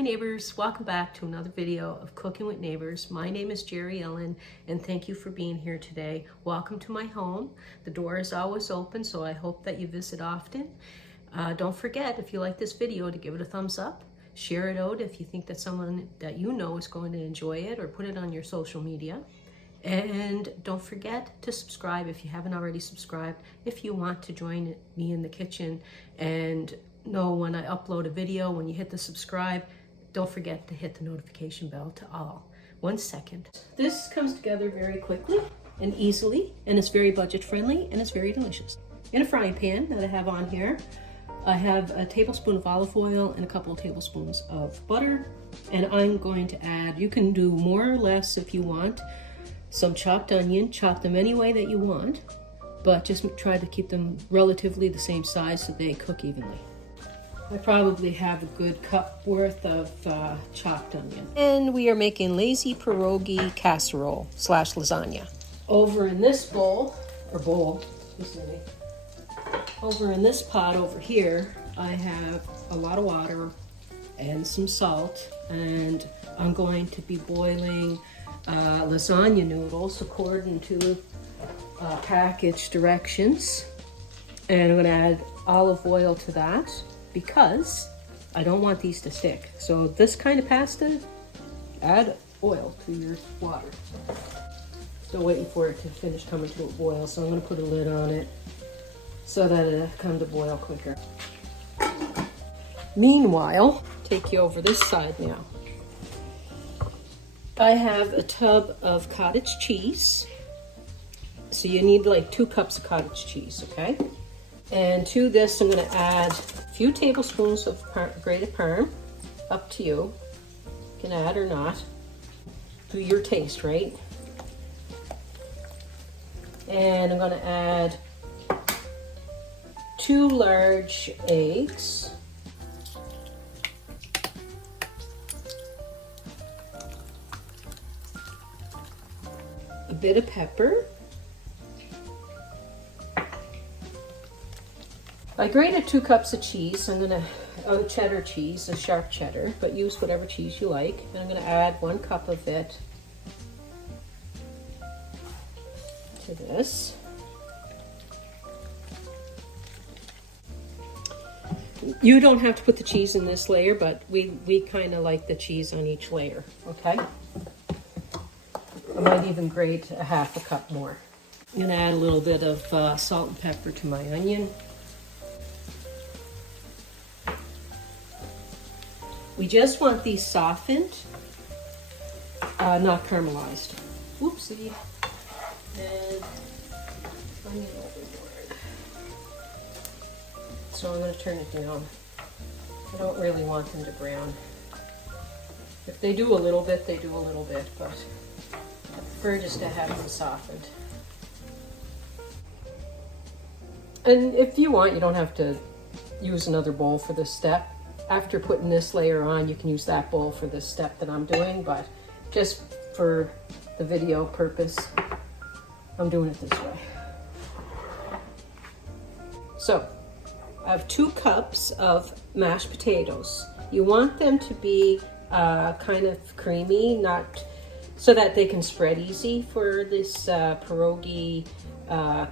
Hi neighbors, welcome back to another video of Cooking with Neighbors. My name is Jerry Ellen and thank you for being here today. Welcome to my home. The door is always open, so I hope that you visit often. Don't forget, if you like this video, to give it a thumbs up. Share it out if you think that someone that you know is going to enjoy it, or put it on your social media. And don't forget to subscribe if you haven't already subscribed, if you want to join me in the kitchen and know when I upload a video. When you hit the subscribe, don't forget to hit the notification bell to all. 1 second. This comes together very quickly and easily, and it's very budget friendly, and it's very delicious. In a frying pan that I have on here, I have a tablespoon of olive oil and a couple of tablespoons of butter, and I'm going to add, you can do more or less if you want, some chopped onion. Chop them any way that you want, but just try to keep them relatively the same size so they cook evenly. I probably have a good cup worth of chopped onion. And we are making Lacey pierogi casserole / lasagna. Over in this bowl, over in this pot over here, I have a lot of water and some salt, and I'm going to be boiling lasagna noodles according to package directions. And I'm going to add olive oil to that, because I don't want these to stick. So this kind of pasta, add oil to your water. Still waiting for it to finish coming to a boil, so I'm going to put a lid on it so that it'll come to boil quicker. Meanwhile, take you over this side now. I have a tub of cottage cheese. So you need like 2 cups of cottage cheese, okay? And to this, I'm going to add a few tablespoons of grated Parm. Up to you. You can add or not. To your taste, right? And I'm going to add 2 large eggs. A bit of pepper. I grated 2 cups of cheese. I'm gonna, cheddar cheese, a sharp cheddar, but use whatever cheese you like. And I'm gonna add 1 cup of it to this. You don't have to put the cheese in this layer, but we kind of like the cheese on each layer, okay? I might even grate a half a cup more. I'm gonna add a little bit of salt and pepper to my onion. We just want these softened, not caramelized. Whoopsie. And onion overboard. So I'm going to turn it down. I don't really want them to brown. If they do a little bit, they do a little bit, but I prefer just to have them softened. And if you want, you don't have to use another bowl for this step. After putting this layer on, you can use that bowl for this step that I'm doing, but just for the video purpose, I'm doing it this way. So, I have 2 cups of mashed potatoes. You want them to be kind of creamy, not so that they can spread easy for this pierogi,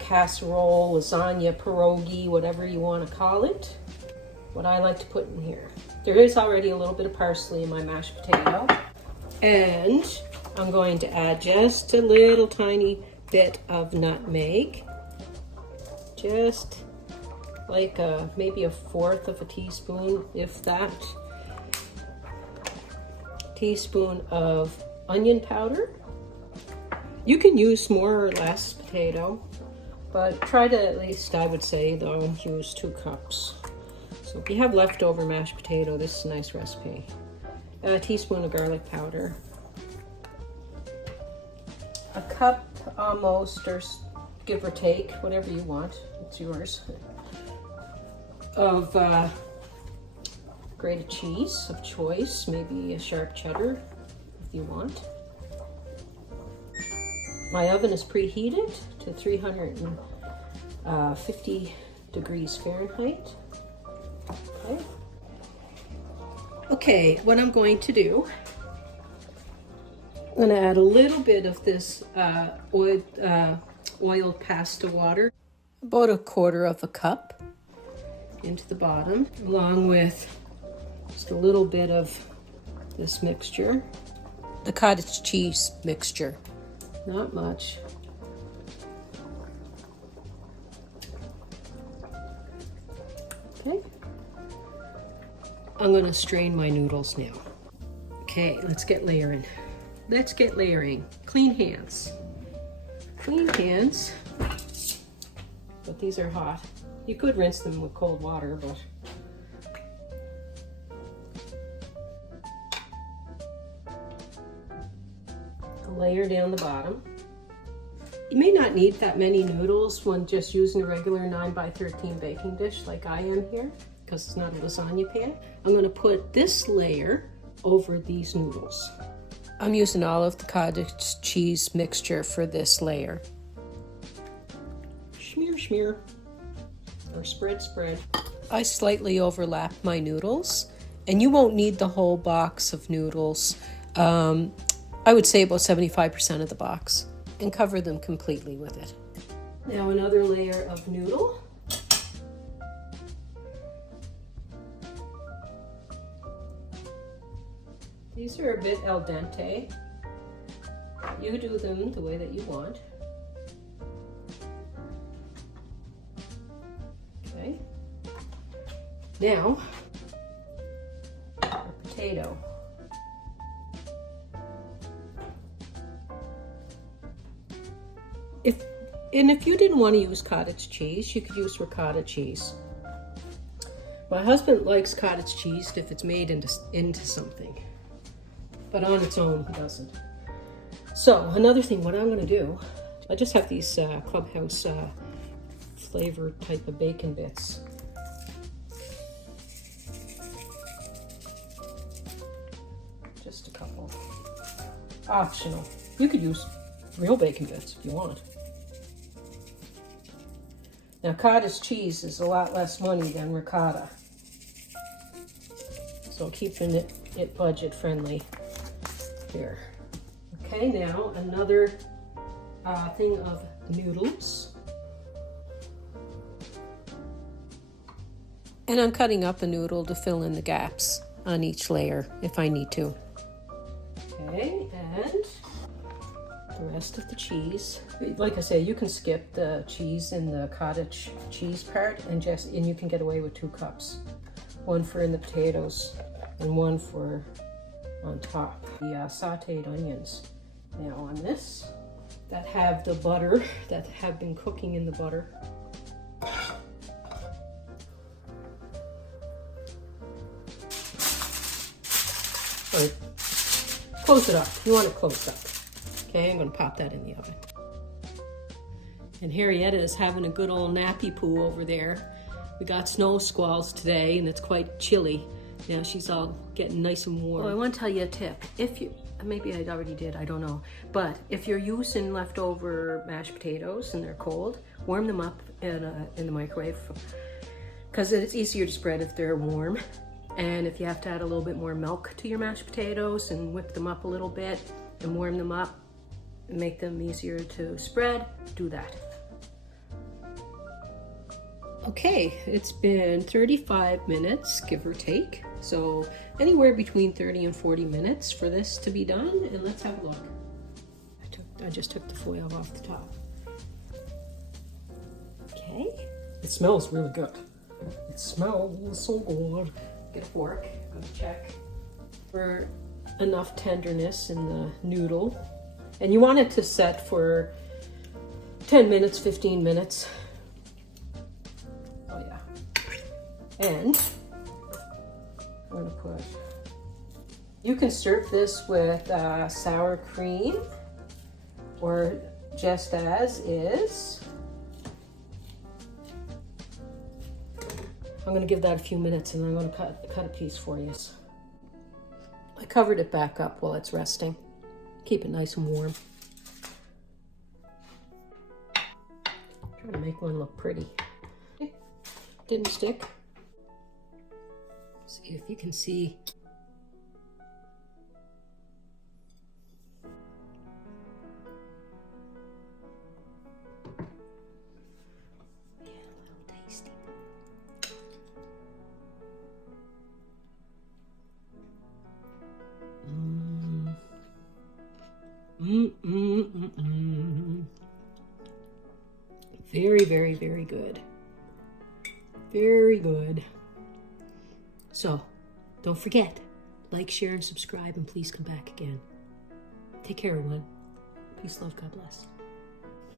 casserole, lasagna, pierogi, whatever you want to call it. What I like to put in here. There is already a little bit of parsley in my mashed potato. And I'm going to add just a little tiny bit of nutmeg. Just like maybe 1/4 of a teaspoon, if that. Teaspoon of onion powder. You can use more or less potato, but try to, at least I would say though, use 2 cups. So if you have leftover mashed potato, this is a nice recipe. A teaspoon of garlic powder. A cup almost, or give or take, whatever you want, it's yours, of grated cheese of choice, maybe a sharp cheddar if you want. My oven is preheated to 350 degrees Fahrenheit. Okay. Okay, what I'm going to do, I'm going to add a little bit of this oiled pasta water, about 1/4 cup, into the bottom, along with just a little bit of this mixture, the cottage cheese mixture, not much. Okay, I'm going to strain my noodles now. Okay, let's get layering. Let's get layering. Clean hands. Clean hands. But these are hot. You could rinse them with cold water, but I'll layer down the bottom. You may not need that many noodles when just using a regular 9x13 baking dish like I am here, because it's not a lasagna pan. I'm going to put this layer over these noodles. I'm using all of the cottage cheese mixture for this layer. Smear, smear, or spread, spread. I slightly overlap my noodles, and you won't need the whole box of noodles. I would say about 75% of the box, and cover them completely with it. Now another layer of noodle. These are a bit al dente. You do them the way that you want. Okay. Now, a potato. If you didn't want to use cottage cheese, you could use ricotta cheese. My husband likes cottage cheese if it's made into something, but on its own, he doesn't. So another thing, what I'm going to do, I just have these Clubhouse flavor type of bacon bits. Just a couple. Optional. You could use real bacon bits if you want. Now cottage cheese is a lot less money than ricotta, so keeping it budget friendly here. Okay, now another thing of noodles. And I'm cutting up a noodle to fill in the gaps on each layer if I need to. Okay, and the rest of the cheese. Like I say, you can skip the cheese in the cottage cheese part and you can get away with 2 cups. One for in the potatoes and one for on top. The sauteed onions. Now on this, that have the butter, that have been cooking in the butter. Or close it up. You want it closed up. Okay, I'm going to pop that in the oven. And Harrietta is having a good old nappy poo over there. We got snow squalls today and it's quite chilly. Now she's all getting nice and warm. Oh, I want to tell you a tip. If you, maybe I already did, I don't know. But if you're using leftover mashed potatoes and they're cold, warm them up in the microwave, because it's easier to spread if they're warm. And if you have to add a little bit more milk to your mashed potatoes and whip them up a little bit and warm them up and make them easier to spread, do that. Okay, it's been 35 minutes, give or take. So anywhere between 30 and 40 minutes for this to be done. And let's have a look. I just took the foil off the top. Okay, it smells really good. It smells so good. Get a fork, I'm gonna check for enough tenderness in the noodle. And you want it to set for 10 minutes, 15 minutes. Oh yeah. And I'm gonna put, you can serve this with sour cream or just as is. I'm gonna give that a few minutes and I'm gonna cut a piece for you. I covered it back up while it's resting. Keep it nice and warm. Trying to make one look pretty. Didn't stick. See if you can see Very, very, very good. Very good. So, don't forget, like, share, and subscribe, and please come back again. Take care, everyone. Peace, love, God bless.